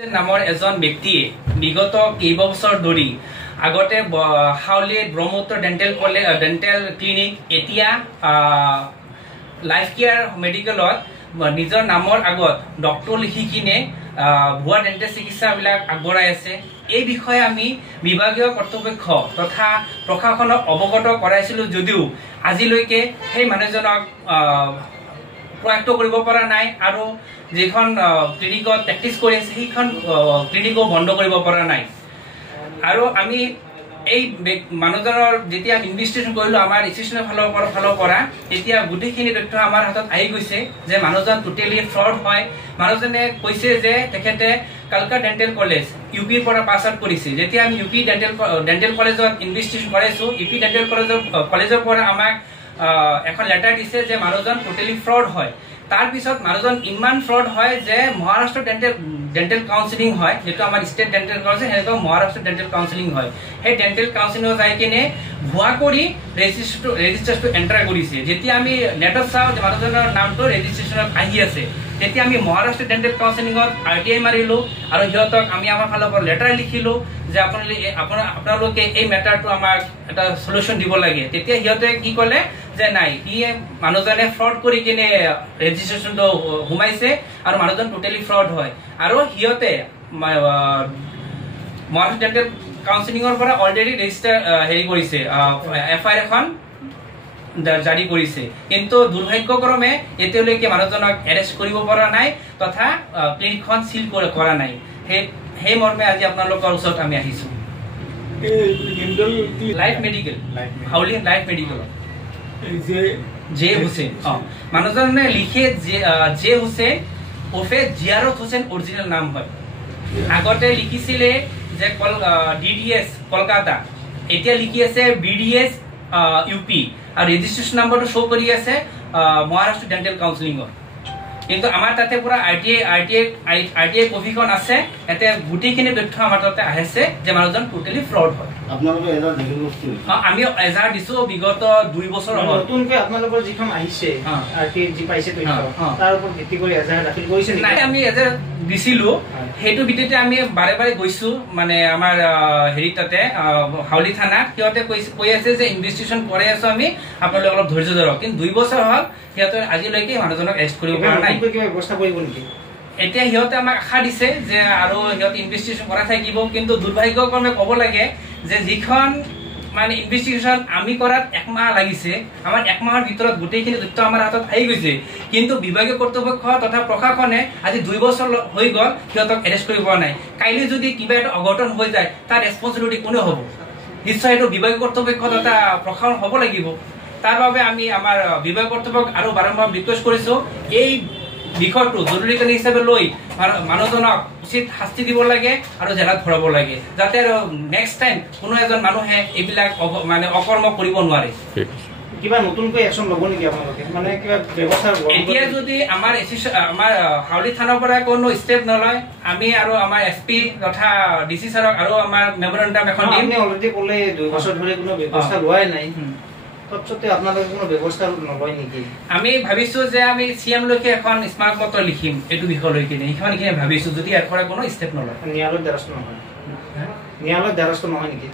নামৰ এজন ব্যক্তিয়ে বিগত কেইবছৰ ধৰি আগতে হাউলিত ব্ৰহ্মপুত্ৰ ডেণ্টেল ক্লিনিক এতিয়া লাইফ কেয়াৰ মেডিকেলত নিজৰ নামৰ আগত ডক্টৰ লিখি কিনে ভুৱা ডেণ্টেল চিকিৎসাবিলাক আগবঢ়াই আছে। এই বিষয়ে আমি বিভাগীয় কৰ্তৃপক্ষ তথা প্ৰশাসনক অৱগত কৰাইছিলোঁ যদিও আজিলৈকে সেই মানুহজনক প্ৰয়াক্ত কৰিব পৰা নাই আৰু যিখন ক্লিনিকত প্ৰেক্টিছ কৰি আছে সেইখন ক্লিনিকো বন্ধ কৰিব পৰা নাই। আৰু আমি এই মানুহজনৰ যেতিয়া ইনভেষ্টিগেশ্যন কৰিলোঁ আমাৰ ইনষ্টিটিউচনৰ ফালৰ পৰা তেতিয়া গোটেইখিনি তথ্য আমাৰ হাতত আহি গৈছে যে মানুহজন টোটেলি ফ্ৰড হয়। মানুহজনে কৈছে যে তেখেতে কালকা ডেণ্টেল কলেজ ইউপিৰ পৰা পাছ আউট কৰিছে। যেতিয়া আমি ইউপি ডেণ্টেল কলেজত ইনভেষ্টিগেশ্যন কৰাইছোঁ, ইউপি ডেণ্টেল কলেজৰ পৰা আমাক এখন লেটাৰ দিছে যে মানুহজন টোটেলি ফ্ৰড হয়। তাৰ পিছত মানুহজন ইমান ফ্ৰড হয় যে মহাৰাষ্ট্ৰ ডেণ্টেল কাউন্সিলিং হয়, যিটো আমাৰ ষ্টেট ডেণ্টেল কাউন্সিল, সেনেকুৱা মহাৰাষ্ট্ৰ ডেণ্টেল কাউন্সিলিং হয়। সেই ডেণ্টেল কাউন্সিলিঙত যাই কিনে ভুৱা কৰি ৰেজিষ্টাৰটো এণ্টাৰ কৰিছে। যেতিয়া আমি নেটত চাওঁ যে মানুহজনৰ নামটো ৰেজিষ্ট্ৰেশ্যনত আহি আছে, তেতিয়া আমি মহাৰাষ্ট্ৰ ডেণ্টেল কাউন্সিলিঙত RTI মাৰিলোঁ আৰু সিহঁতক আমি আমাৰ ফালৰ পৰা লেটাৰ লিখিলোঁ যে আপোনালোকে এই মেটাৰটো আমাক এটা চলিউশ্যন দিব লাগে। তেতিয়া সিহঁতে কি ক'লে যে নাই, সি মানুহজনে ফ্ৰড কৰি কিনে ৰেজিষ্ট্ৰেশ্যনটো সোমাইছে আৰু মানুহজন টোটেলি ফ্ৰড হয়। আৰু সিহঁতে মহাৰাষ্ট্ৰ ডেণ্টেল কাউন্সিলিঙৰ পৰা অলৰেডি ৰেজিষ্টাৰ কৰিছে, FIR এখন জাৰি কৰিছে। কিন্তু দুৰ্ভাগ্যক্ৰমে এতিয়ালৈকে মানুহজনক এৰেষ্ট কৰিব পৰা নাই তথা ক্লিনিকখন চিল কৰা নাই। সেই মৰ্মে আজি আপোনালোকৰ ওচৰত আমি আহিছোঁ। লাইফ মেডিকেল, হাউলি লাইফ মেডিকেলত জে হুছেইন, মানুহজনে লিখে জে হুছেইন ওফে জিয়াৰত হুছেইন অৰিজিনেল নাম হয়। আগতে লিখিছিলে যে DDS কলকাতা, এতিয়া লিখি আছে BDS UP আৰু ৰেজিষ্ট্ৰেশ্যন নাম্বাৰটো শ্ব' কৰি আছে মহাৰাষ্ট্ৰ ডেণ্টেল কাউন্সিলিঙত। কিন্তু আমাৰ তাতে পুৰা RTI কপিখন আছে, ইয়াতে গোটেইখিনি তথ্য আমাৰ তাতে আহিছে যে মানুহজন টোটেলি ফ্ৰড হয়। আমি এজাহাৰ দিছো বিগত 2 বছৰ হ'ল। নতুনকৈ আপোনালোকৰ যিখন আহিছে RTI যি পাইছে তথ্য তাৰ ওপৰত ভিত্তি কৰি এজাহাৰ দাখিল কৰিছে নেকি? নাই, আমি এজাহাৰ দিছিলোঁ। সেইটো ভিত্তিতে আমি বাৰে বাৰে গৈছোঁ মানে আমাৰ তাতে হাউলি থানাত। সিহঁতে কৈ আছে যে ইনভেষ্টিগেশ্যন কৰি আছো আমি, আপোনালোকে অলপ ধৈৰ্য ধৰক। কিন্তু 2 বছৰ হ'ল সিহঁতে আজিলৈকে মানুহজনক এৰেষ্ট কৰিব পৰা নাই। ব্যৱস্থা কৰিব নেকি? এতিয়া সিহঁতে আমাক আশা দিছে যে আৰু সিহঁতে ইনভেষ্টিগেশ্যন কৰা থাকিব। কিন্তু দুৰ্ভাগ্যক্ৰমে ক'ব লাগে যে যিখন মানে ইনভেষ্টিগেশ্যন আমি কৰাত 1 মাহ লাগিছে, আমাৰ 1 মাহৰ ভিতৰত গোটেইখিনি তথ্য আমাৰ হাতত আহি গৈছে। কিন্তু বিভাগীয় কৰ্তৃপক্ষ তথা প্ৰশাসনে আজি 2 বছৰ হৈ গ'ল সিহঁতক এৰেষ্ট কৰিব পৰা নাই। কাইলৈ যদি কিবা এটা অঘটন হৈ যায় তাৰ ৰেছপঞ্চিবিলিটি কোনে হ'ব? নিশ্চয় এইটো বিভাগীয় কৰ্তৃপক্ষ তথা প্ৰশাসন হ'ব লাগিব। তাৰ বাবে আমি আমাৰ বিভাগীয় কৰ্তৃপক্ষক আৰু বাৰম্বাৰ ৰিকুৱেষ্ট কৰিছোঁ এই বিষয়টো জৰুৰীকালীন হিচাপে লৈ মানুহজনক উচিত শাস্তি দিব লাগে আৰু জেলাত ভৰাব লাগে, যাতে নেক্সট টাইম কোনো এজন মানুহে এইবিলাক মানে অকৰ্ম কৰিব নোৱাৰে। কিবা নতুনকৈ একশ্যন ল'ব নেকি আপোনালোকে? মানে কিবা ব্যৱস্থা এতিয়া যদি আমাৰ হাউলি থানাৰ পৰা কোনো ষ্টেপ নলয়, আমি আৰু আমাৰ SP তথা DC ছাৰক আৰু আমাৰ মেমৰেণ্ডাম এখন দিম। আপুনি অলৰেডি ক'লে 2 বছৰ ধৰি কোনো ব্যৱস্থা লোৱাই নাই, তৎসত্ত্বে আপোনালোকে কোনো ব্যৱস্থা নলয় নেকি? আমি ভাবিছোঁ যে আমি CM লৈকে এখন স্মাৰক পত্ৰ লিখিম এইটো বিষয় লৈ কিনে, সেইখিনি ভাবিছোঁ যদি ইয়াৰ পৰা কোনো ষ্টেপ নলয়। ন্যায়ালয়ত দ্বাৰস্থ নহয়, ন্যায়ালয়ত দ্বাৰস্থ নহয় নেকি?